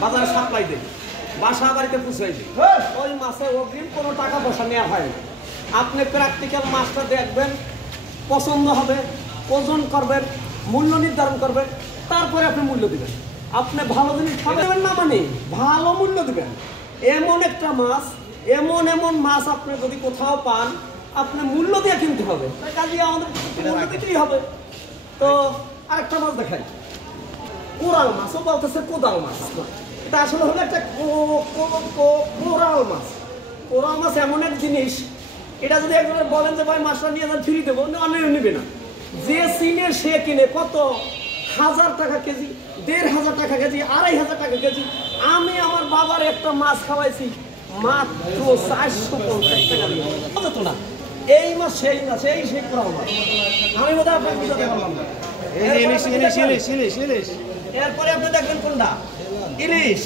বাজারে সাপ্লাই দেয়, বাসা বাড়িতে পুষাই দিই। ওই মাসে অগ্রিম কোনো টাকা পয়সা নেওয়া হয় না। আপনি প্র্যাকটিক্যাল মাছটা দেখবেন, পছন্দ হবে, ওজন করবেন, মূল্য নির্ধারণ করবেন, তারপরে আপনি মূল্য দিবেন। আপনি ভালো জিনিস খাবেন না মানে ভালো মূল্য দিবেন। এমন একটা মাছ, এমন এমন মাছ আপনি যদি কোথাও পান, আপনি মূল্য দিয়ে কিনতে হবে, কাজে আমাদের মূল্য দিতেই হবে। তো আরেকটা মাছ দেখাই, কোরাল মাছও বলতেছে কোদাল মাছ, এটা আসলে হলো একটা কোরাল মাছ। কোরাল মাছ এমন এক জিনিস, এটা যদি একজনের বলেন যে ভাই মাছটা নিয়ে যান ফ্রি দেবো, অনেক নেবে না। যে চিনে সে কিনে কত 1000 টাকা কেজি, 1500 টাকা কেজি, 2500 টাকা কেজি। আমি আমার বাবার একটা মাছ খাওয়াইছি মাত্র 450 টাকা দিয়ে, তো না এই মাছ সেই মাছ, এই সেই কোরাল মাছ। আমি বোধহয় আপনাকে বুঝাতে পারলাম না। এরপরে আপনি দেখবেন কোনটা ইলিশ।